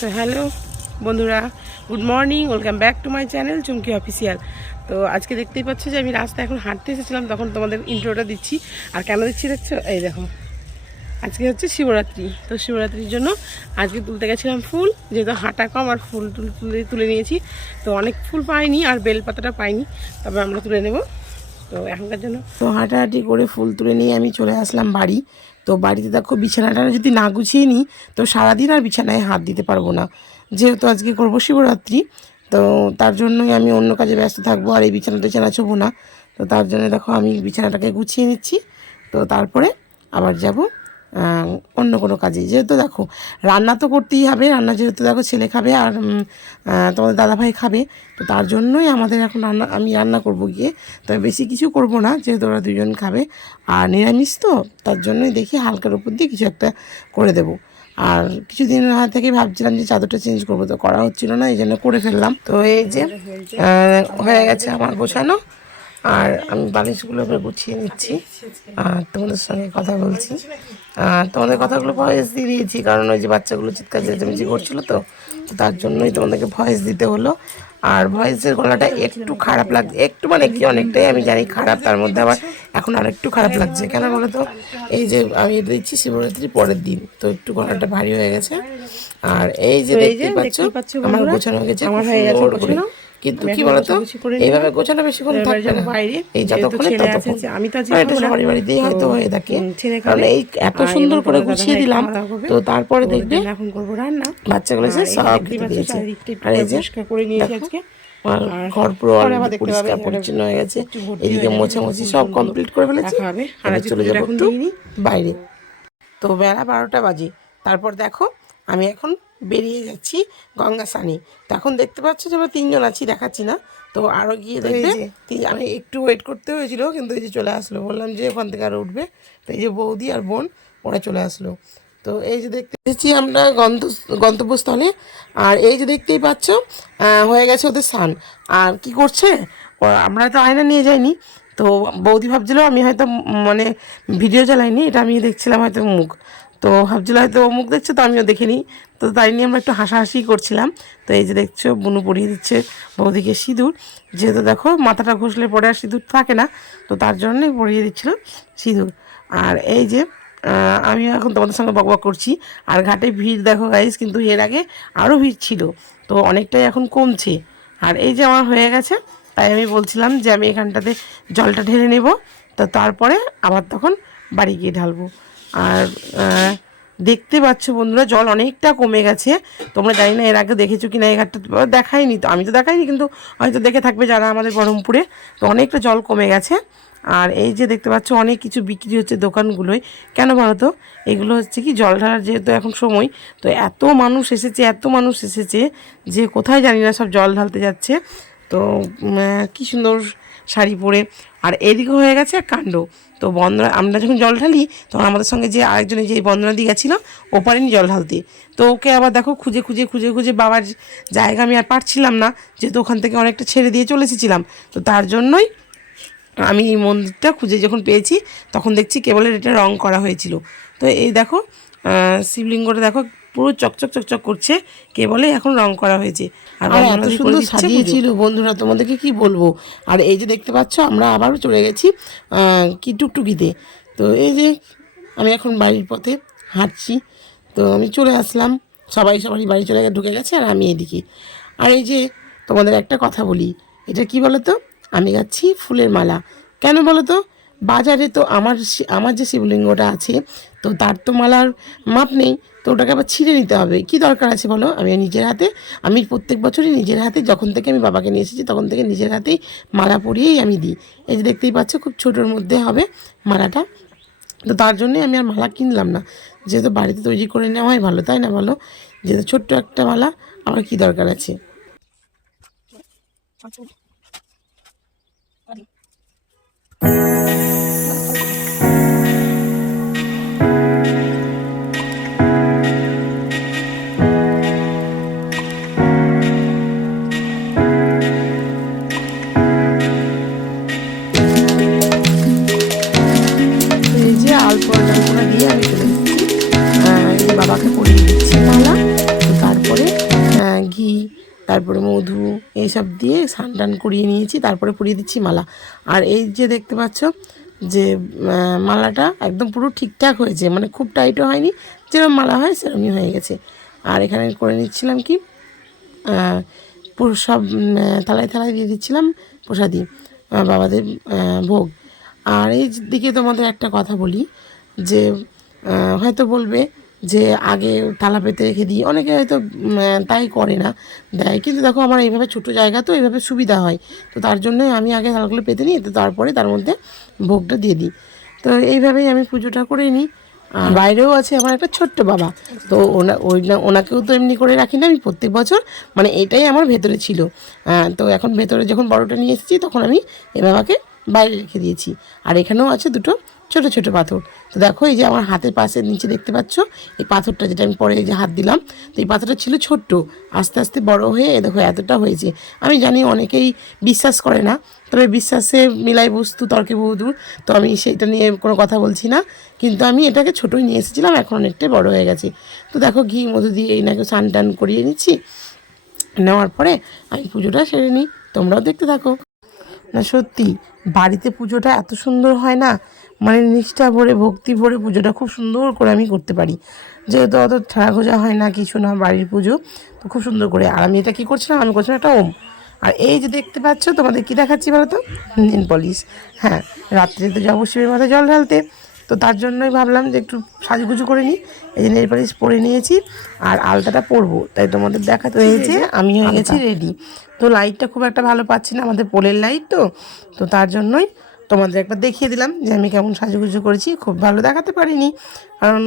তো হ্যালো বন্ধুরা, good morning, welcome back to my channel Chumki official. তো আজকে দেখতেই পাচ্ছ যে আমি রাস্তায় এখন হাঁটতে এসেছিলাম, তখন তোমাদের ইন্ট্রোটা দিচ্ছি। আর কেন দিচ্ছি দেখছো, এই দেখো আজকে হচ্ছে শিবরাত্রি। তো শিবরাত্রির জন্য আজকে তুলতে গেছিলাম ফুল, যেহেতু হাঁটা কম আর ফুল তুলে নিয়েছি। তো অনেক ফুল পাইনি আর বেলপাতাটা পাইনি, তবে আমরা তুলে নেব। তো এখনকার জন্য তো হাঁটাহাঁটি করে ফুল তুলে নিয়ে আমি চলে আসলাম বাড়ি। তো বাড়িতে দেখো বিছানাটা যদি না গুছিয়ে নিই তো সারাদিন আর বিছানায় হাত দিতে পারবো না, যেহেতু আজকে করবো শিবরাত্রি। তো তার জন্যই আমি অন্য কাজে ব্যস্ত থাকবো আর এই বিছানা ছোবো না। তো তার জন্য দেখো আমি বিছানাটাকে গুছিয়ে নিচ্ছি। তো তারপরে আবার যাব অন্য কোনো কাজে, যেহেতু দেখো রান্না তো করতেই হবে। রান্না যেহেতু দেখো ছেলে খাবে আর তোমাদের দাদাভাই খাবে, তো তার জন্যই আমাদের এখন আমি রান্না করব গিয়ে। তবে বেশি কিছু করব না, যেহেতু ওরা দুজন খাবে আর নিরামিষ, তো তার জন্যই দেখি হালকার উপর দিয়ে কিছু একটা করে দেবো। আর কিছুদিন থেকে ভাবছিলাম যে চাদরটা চেঞ্জ করবো, তো করা হচ্ছিল না, এই জন্য করে ফেললাম। তো এই যে হয়ে গেছে আমার গোছানো, আর আমি বালিশগুলো গুছিয়ে নিচ্ছি আর তোমাদের সঙ্গে কথা বলছি। তোমাদের কথাগুলো ভয়েস দিয়ে দিয়েছি, কারণ ওই যে বাচ্চাগুলো চিৎকার চেঁচামেচি করছিলো, তো তার জন্যই তোমাদেরকে ভয়েস দিতে হলো। আর ভয়েসের গলাটা একটু খারাপ লাগছে, একটু মানে কি অনেকটাই আমি জানি খারাপ, তার মধ্যে আবার এখন আর একটু খারাপ লাগছে। কেন বলো তো, এই যে আমি এটা দিচ্ছি শিবরাত্রির পরের দিন, তো একটু গলাটা ভারী হয়ে গেছে। আর এই যে দেখতেই পাচ্ছ আমার গোছানো হয়ে গেছে, আমার হয়ে গেছে গোছানো। কিন্তু কি বলতো, এইভাবে গোছানো বেশিক্ষণ থাকবে না, এই যতক্ষণে ততক্ষণ। আমি তো এটা সবারই বাড়িতেই হয়তো হয়ে থাকে, কারণ এই এত সুন্দর করে গুছিয়ে দিলাম। তো তারপরে দেখবে এখন করবো রান্না, বাচ্চাগুলো এসে সব খেতে দিয়েছে। আর এই যে করে নিয়েছি আজকে, আর ঘর পুরো পরিষ্কার পরিচ্ছন্ন হয়ে গেছে, এদিকে মোছামুছি সব কমপ্লিট করে ফেলেছি। আর চলে যাবো একটু বাইরে। তো বেলা 12টা বাজে। তারপর দেখো আমি এখন বেরিয়ে যাচ্ছি গঙ্গা স্নানে। তো এখন দেখতে পাচ্ছ যে আমরা 3জন আছি, দেখাচ্ছি না। তো আরও গিয়ে দেখবে আমি একটু ওয়েট করতে হয়েছিল, কিন্তু এই যে চলে আসলো, বললাম যে ওখান থেকে আরও উঠবে। তো এই যে বৌদি আর বোন ওরা চলে আসলো। তো এই যে দেখতে এসেছি আমরা গন্তব্যস্থলে। আর এই যে দেখতেই পাচ্ছ হয়ে গেছে ওদের স্নান। আর কি করছে, আমরা তো আয়না নিয়ে যাইনি। তো বৌদি ভাবছিল আমি হয়তো মানে ভিডিও চালাইনি, এটা আমি দেখছিলাম হয়তো মুখ। তো ভাবছিল হয়তো মুখ দেখছে, তো আমিও দেখিনি। তো তাই নিয়ে আমরা একটু হাসাহাসি করছিলাম। তো এই যে দেখছো বুনু পরিয়ে দিচ্ছে বৌদিকে সিঁদুর, যেহেতু দেখো মাথাটা ঘষলে পরে আর সিঁদুর থাকে না, তো তার জন্যই পরিয়ে দিচ্ছিল সিঁদুর। আর এই যে আমি এখন তোমাদের সঙ্গে বকবক করছি। আর ঘাটে ভিড় দেখো গাইস, কিন্তু এর আগে আরও ভিড় ছিল, তো অনেকটাই এখন কমছে। আর এই যে আমার হয়ে গেছে, তাই আমি বলছিলাম যে আমি এখানটাতে জলটা ঢেলে নেব, তো তারপরে আবার তখন বাড়ি গিয়ে ঢালবো। আর দেখতে পাচ্ছ বন্ধুরা জল অনেকটা কমে গেছে। তোমরা জানি না এর আগে দেখেছো কি না, এই ঘাটটা দেখাইনি, তো আমি তো দেখাইনি, কিন্তু হয়তো দেখে থাকবে যারা আমাদের বহরমপুরে। তো অনেকটা জল কমে গেছে। আর এই যে দেখতে পাচ্ছ অনেক কিছু বিক্রি হচ্ছে দোকানগুলোয়। কেন বলো তো, এগুলো হচ্ছে কি জল ঢালার যেহেতু এখন সময়, তো এত মানুষ এসেছে যে কোথায় জানি না, সব জল ঢালতে যাচ্ছে। তো কি সুন্দর শাড়ি পরে। আর এদিকে হয়ে গেছে কাণ্ড। তো বন্দনা আমরা যখন জল ঢালি, তখন আমাদের সঙ্গে যে আরেকজনে যে বন্দনা দিয়ে গেছিলো, ও পারেনি জল ঢালতে। তো ওকে আবার দেখো খুঁজে বাবার জায়গা আমি আর পারছিলাম না, যেহেতু ওখান থেকে অনেকটা ছেড়ে দিয়ে চলে এসেছিলাম। তো তার জন্যই আমি এই মন্দিরটা খুঁজে যখন পেয়েছি, তখন দেখছি কেবলের এটা রং করা হয়েছিল। তো এই দেখো শিবলিঙ্গটা দেখো পুরো চকচক করছে, কেবলে এখন রং করা হয়েছে। আর এত সুন্দর সাজিয়েছিল বন্ধুরা, তোমাদেরকে কি বলবো। আর এই যে দেখতে পাচ্ছ আমরা আবারও চলে গেছি কি টুকটুকিতে। তো এই যে আমি এখন বাড়ির পথে হাঁটছি। তো আমি চলে আসলাম, সবারই বাড়ি ঢুকে গেছে, আর আমি এদিকে। আর এই যে তোমাদের একটা কথা বলি, এটা কি বলো তো, আমি যাচ্ছি ফুলের মালা। কেন বলো তো, বাজারে তো আমার যে শিবলিঙ্গটা আছে, তো তার তো মালার মাপ নেই, তো ওটাকে আবার ছিঁড়ে নিতে হবে, কি দরকার আছে বলো। আমি প্রত্যেক বছরই নিজের হাতে, যখন থেকে আমি বাবাকে নিয়ে এসেছি তখন থেকে নিজের হাতেই মালা পরিয়েই আমি দিই। এই যে দেখতেই পাচ্ছ খুব ছোটোর মধ্যে হবে মালাটা। তো তার জন্যই আমি আর মালা কিনলাম না, যেহেতু বাড়িতে তৈরি করে নেওয়াই ভালো, তাই না বলো। যেহেতু ছোট্ট একটা মালা, আমার কি দরকার আছে। আলপনা দিয়ে আমি চলে এসেছি, বাবাকে পরিয়ে দিচ্ছি মালা। তো তারপরে তারপরে মধু এইসব দিয়ে স্নান টান করিয়ে নিয়েছি, তারপরে পরিয়ে দিচ্ছি মালা। আর এই যে দেখতে পাচ্ছ যে মালাটা একদম পুরো ঠিকঠাক হয়েছে, মানে খুব টাইটও হয়নি, যেরকম মালা হয় সেরকমই হয়ে গেছে। আর এখানে করে নিচ্ছিলাম কি সব থালায় থালায় দিয়ে দিচ্ছিলাম প্রসাদি বাবাদের ভোগ। আর এই দিকে তোমাদের একটা কথা বলি যে হয়তো বলবে যে আগে থালা পেতে রেখে দিই, অনেকে হয়তো তাই করে না, দেয়। কিন্তু দেখো আমার এইভাবে ছোটো জায়গা তো এইভাবে সুবিধা হয়, তো তার জন্যই আমি আগে থালাগুলো পেতে নিই, তো তারপরে তার মধ্যে ভোগটা দিয়ে দিই। তো এইভাবেই আমি পুজোটা করে নিই। আর বাইরেও আছে আমার একটা ছোট্ট বাবা, তো ওনাকেও তো এমনি করে রাখি না আমি প্রত্যেক বছর, মানে এটাই আমার ভেতরে ছিল। তো এখন ভেতরে যখন বড়টা নিয়ে এসেছি তখন আমি এ বাবাকে বাইরে রেখে দিয়েছি। আর এখানেও আছে দুটো ছোট ছোট পাথর। তো দেখো এই যে আমার হাতের পাশের নিচে দেখতে পাচ্ছ এই পাথরটা, যেটা আমি পরে যে হাত দিলাম, তো এই পাথরটা ছিল ছোট্ট, আস্তে আস্তে বড় হয়ে দেখো এতটা হয়েছে। আমি জানি অনেকেই বিশ্বাস করে না, তবে বিশ্বাসে মিলাই বস্তু তর্কে বহুদূর, তো আমি সেইটা নিয়ে কোনো কথা বলছি না। কিন্তু আমি এটাকে ছোটোই নিয়ে এসেছিলাম, এখন অনেকটাই বড় হয়ে গেছে। তো দেখো ঘি মধু দিয়ে এনাকে স্নান টান করিয়ে নিচ্ছি, নেওয়ার পরে আমি পুজোটা সেরে নিই, তোমরাও দেখতে থাকো। না সত্যি বাড়িতে পুজোটা এত সুন্দর হয় না, মানে নিষ্ঠা ভরে ভক্তি ভরে পুজোটা খুব সুন্দর করে আমি করতে পারি, যেহেতু অত ঠেলা খোঁজা হয় না, কিছু না, বাড়ির পুজো তো খুব সুন্দর করে। আর আমি এটা কী করছিলাম, আমি করছিলাম একটা ওম। আর এই যে দেখতে পাচ্ছ, তোমাদের কী দেখাচ্ছি বলো তো, নেল পলিশ। হ্যাঁ, রাত্রে তো যাবো শিবের মাথায় জল ঢালতে, তো তার জন্যই ভাবলাম যে একটু সাজুগুজু করে নিই। এই যে নেল পলিশ পরে নিয়েছি আর আলতাটা পরবো, তাই তোমাদের দেখাতে হয়েছে। আমি হয়ে গেছি রেডি। তো লাইটটা খুব একটা ভালো পাচ্ছি না, আমাদের পোলের লাইট তো, তো তার জন্যই তোমাদের একবার দেখিয়ে দিলাম যে আমি কেমন সাজুগুজু করেছি। খুব ভালো দেখাতে পারিনি, কারণ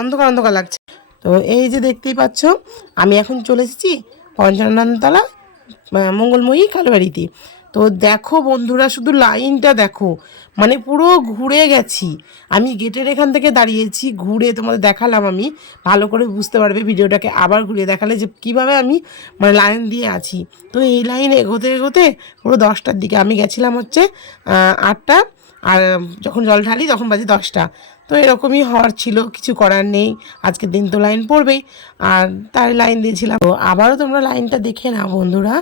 অন্ধকার অন্ধকার লাগছে। তো এই যে দেখতেই পাচ্ছ, আমি এখন চলে এসেছি পঞ্চাননতলা মঙ্গলময়ী কালীবাড়িতে। তো দেখো বন্ধুরা, শুধু লাইনটা দেখো, মানে পুরো ঘুরে গেছি আমি, গেটের এখান থেকে দাঁড়িয়েছি, ঘুরে তোমাদের দেখালাম। আমি ভালো করে বুঝতে পারবে ভিডিওটাকে আবার ঘুরিয়ে দেখালে যে কীভাবে আমি মানে লাইন দিয়ে আছি। তো এই লাইন এগোতে এগোতে পুরো 10টার দিকে আমি গেছিলাম হচ্ছে 8টা, আর যখন জল ঢালি তখন বাজে 10টা। তো এরকমই হওয়ার ছিল, কিছু করার নেই, আজকের দিন তো লাইন পড়বেই, আর তাই লাইন দিয়েছিলাম। তো আবারও তোমরা লাইনটা দেখে নাও বন্ধুরা,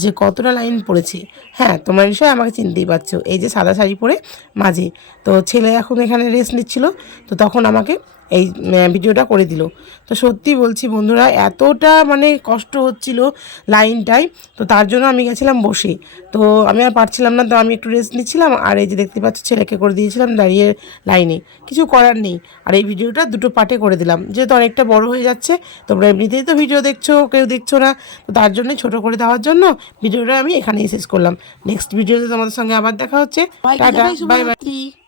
যে কতটা লাইন পড়েছে। হ্যাঁ, তোমরা নিশ্চয়ই আমাকে চিনতেই পারছো, এই যে সাদা শাড়ি পরে মাঝে, তো ছেলে এখন এখানে রেস্ট নিচ্ছিল, তো তখন আমাকে এই ভিডিওটা করে দিল। তো সত্যি বলছি বন্ধুরা, এতটা মানে কষ্ট হচ্ছিল লাইনটাই, তো তার জন্য আমি গেছিলাম বসে। তো আমি আর পারছিলাম না, তো আমি একটু রেস্ট নিচ্ছিলাম। আর এই যে দেখতে পাচ্ছি ছেলেকে করে দিয়েছিলাম দাঁড়িয়ে লাইনে, কিছু করার নেই। আর এই ভিডিওটা দুটো পার্টে করে দিলাম, যেহেতু অনেকটা বড় হয়ে যাচ্ছে, তোমরা এমনিতেই তো ভিডিও দেখছো, কেউ দেখছো না, তো তার জন্যই ছোটো করে দেওয়ার জন্য ভিডিওটা আমি এখানেই শেষ করলাম। নেক্সট ভিডিওতে তোমাদের সঙ্গে আবার দেখা হচ্ছে। Tata, bye bye.